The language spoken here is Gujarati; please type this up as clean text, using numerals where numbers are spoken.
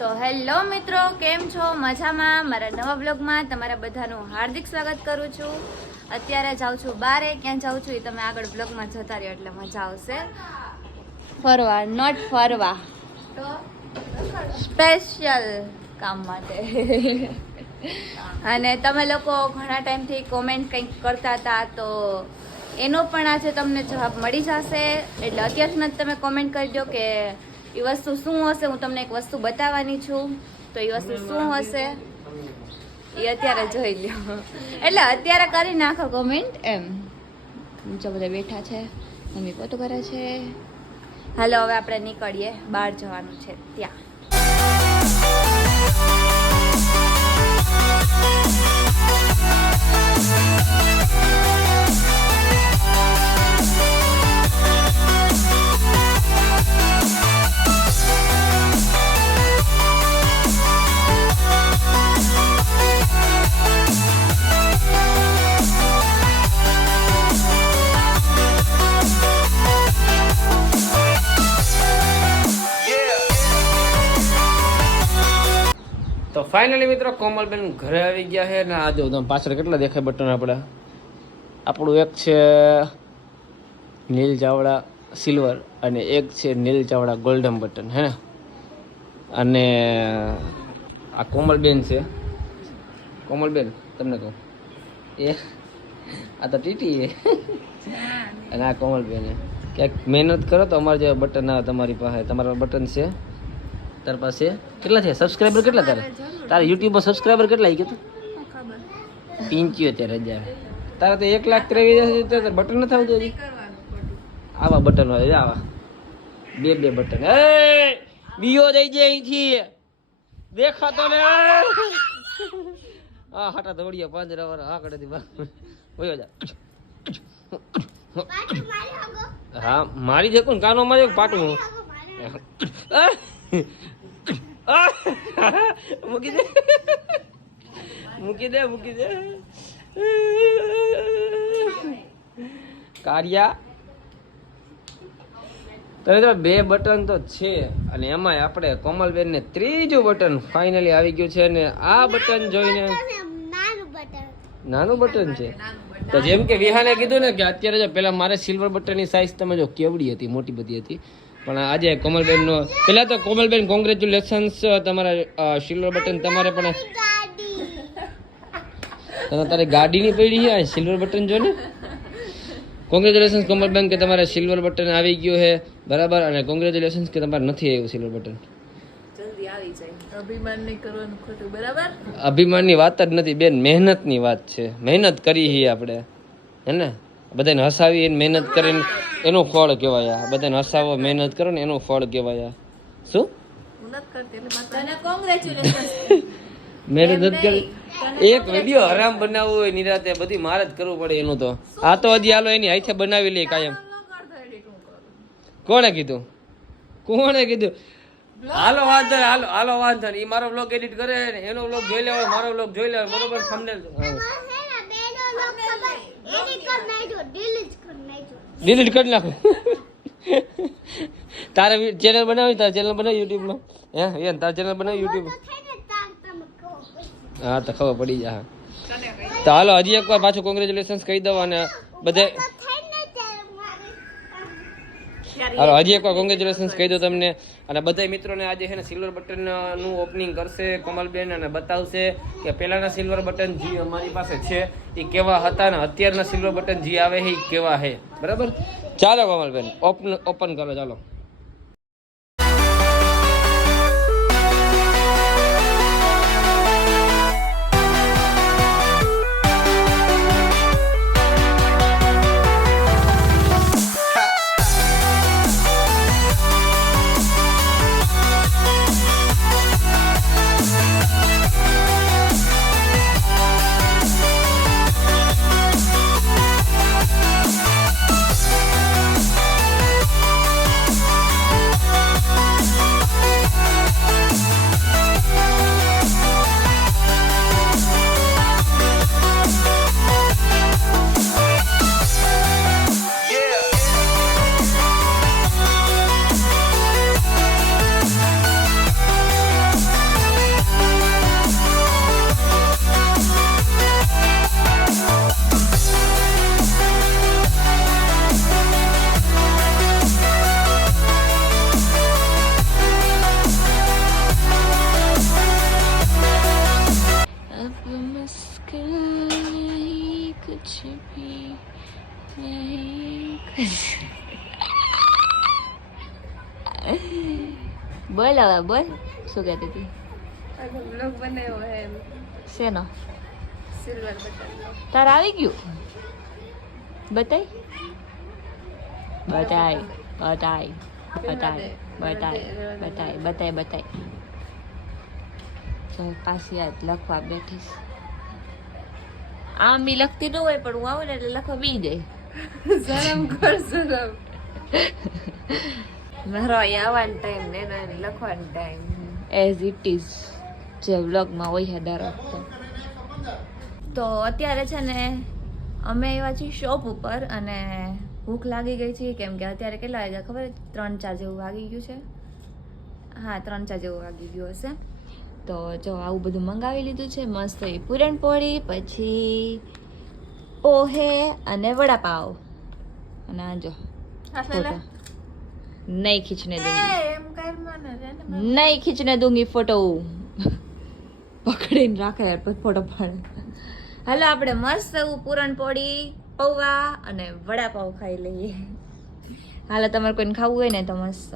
તો હેલો મિત્રો, કેમ છો? મજામાં? મારા નવા બ્લોગમાં તમારા બધાનું હાર્દિક સ્વાગત કરું છું. અત્યારે જાઉં છું બારે. ક્યાં જાઉં છું એ તમે આગળ બ્લોગમાં જતા રહ્યો એટલે મજા આવશે. ફરવા, નોટ ફરવા, તો સ્પેશિયલ કામ માટે. અને તમે લોકો ઘણા ટાઈમથી કોમેન્ટ કંઈક કરતા હતા, તો એનો પણ આજે તમને જવાબ મળી જશે. એટલે અત્યારના જ તમે કોમેન્ટ કરી દો કે એ વસ્તુ શું હશે. હું તમને એક વસ્તુ બતાવવાની છું, તો એ વસ્તુ શું હશે એ અત્યારે જોઈ લો. એટલે અત્યારે કરી નાખો કોમેન્ટ એમ. જો બધા બેઠા છે, મમ્મી પોતું કરે છે. હાલો હવે આપણે નીકળીએ, બહાર જવાનું છે ત્યાં. તો ફાઇનલી મિત્રો કોમલબેન ઘરે આવી ગયા છે ને આ જો તમે પાછળ કેટલા દેખાય બટન આપણું એક છે નીલ ચાવડા સિલ્વર અને એક છે નીલ ચાવડા ગોલ્ડન બટન હે. અને આ કોમલબેન છે. કોમલબેન તમને કહું એ આ તો ટીટી છે અને આ કોમલબેન ક્યાંક મહેનત કરો તો અમારે જે બટન આવે તમારી પાસે, તમારા બટન છે તાર પાસે કેટલા છે સબસ્ક્રાઈબર? કેટલા તારે યુટ્યુબમાં સબસ્ક્રાઈબર કેટલા આવી ગયું? 75,000. તારે તો 1,23,000 બટન નથી આવતું હજી. આવા બટન હોય આવા બે બટન. એ બીઓ જઈ જાય અહીંથી દેખાતો ને. હા હાટા દોડીએ પાંજરા વાળા હા કડે વયો જા. હા મારી છે કોણ કાનો મારે પાટું મૂકી દે મૂકી દે મૂકી દે. કાર્યા તો બે બટન તો છે અને એમાંય આપણે કોમલબેન ને ત્રીજું બટન ફાઇનલી આવી ગયું છે. અને આ બટન જોઈને નાનું બટન છે. તો જેમ કે વિહાને કીધું ને કે અત્યારે જો પેલા મારે સિલ્વર બટનની સાઈઝ તમે જો કેવડી હતી, મોટી બધી હતી, પણ આજે કોમલબેનનો પેલા તો કોમલબેન કોંગ્રેચ્યુલેશન્સ તમારા સિલ્વર બટન તમારે પણ તારી ગાડીની પડી છે સિલ્વર બટન જો ને. કોંગ્રેચ્યુલેશન્સ કોમલબેન કે તમારે સિલ્વર બટન આવી ગયું છે બરાબર. અને કોંગ્રેચ્યુલેશન્સ કે તમારે નથી આવ્યું સિલ્વર બટન. જલ્દી આવી જાય. અભિમાન નહીં કરવાનું ખોટું બરાબર. અભિમાનની વાત જ નથી બેન, મહેનતની વાત છે. મહેનત કરી છીએ આપણે હે ને, બધાને હસાવી મહેનત કરીને એનું ફળ કહેવાય. બધાને હસાવો મહેનત કરો ને એનું ફળ કહેવાય. શું મહેનત કરી એક વિડીયો હરામ બનાવવું હોય નિરાતે બધી મારે જ કરવું પડે એનું. તો આ તો હજી હાલો એની હાથે બનાવી લે કાયમ. કોણે કીધું? કોણે કીધું? હાલો વાંધો હાલો હાલો વાંધો એ મારો વ્લોગ એડિટ કરે ને એનો વ્લોગ જોઈ લેવાનો, મારો વ્લોગ જોઈ લેવાનો બરોબર. થંબનેલ ડિલીટ કરી નાખો. તારે ચેનલ બનાવી, તારે ચેનલ બનાવી યુટ્યુબમાં હે તારે ચેનલ બનાવી યુટ્યુબ. હા તો ખબર પડી જાય. તો હાલો હજી એકવાર પાછું કોંગ્રેચ્યુલેશન્સ કહી દો. અને બધે હાલો હજી એકવાર કોંગ્રેચ્યુલેશન્સ કહી દો તમને. અને બધા મિત્રોને આજે છે ને સિલ્વર બટનનું ઓપનિંગ કરશે કોમલબેન અને બતાવશે કે પહેલાંના સિલ્વર બટન જે અમારી પાસે છે એ કેવા હતા ને અત્યારના સિલ્વર બટન જે આવે છે એ કેવા છે બરાબર. ચાલો કોમલબેન ઓપન કરો ચાલો. બોલ હવે બોલ શું કહેતી હતી બ્લોગ બનાવ્યો હે શેનો સિલ્વર બટન તાર આવી ગયું બતાય બતાય બતાય બતાય બતાય બતાય બતાય બતાય તો પાછી યાદ લખવા બેઠીશ આમ બી લખતી ન હોય પણ હું આવું ને એટલે લખવા બી જાય શરમ કર શરમ મારો અહીંયા આવવાનો ટાઈમ ને એનો લખવાનો ટાઈમ એઝ ઇટ ઇઝ જે વ્લોગમાં હોય છે દર વખતે તો અત્યારે છે ને અમે આવ્યા છીએ શોપ ઉપર અને ભૂખ લાગી ગઈ છે કેમ કે અત્યારે કેટલા વાગ્યા ખબર 3-4 જેવું વાગી ગયું છે હા 3-4 જેવું વાગી ગયું હશે તો જો આવું બધું મંગાવી લીધું છે મસ્ત એ પૂરણપોળી પછી પોહે અને વડાપાવ અને આ જો ફોટો નહીં ખીંચને દૂંગી એમ કઈ મને નહીં ખીંચને દૂંગી ફોટો પકડીને રાખે ફોટો પાડે હાલો આપણે મસ્ત એવું પૂરણપોળી પૌવા અને વડાપાવ ખાઈ લઈએ હાલો તમારે કોઈને ખાવું હોય ને તો મસ્ત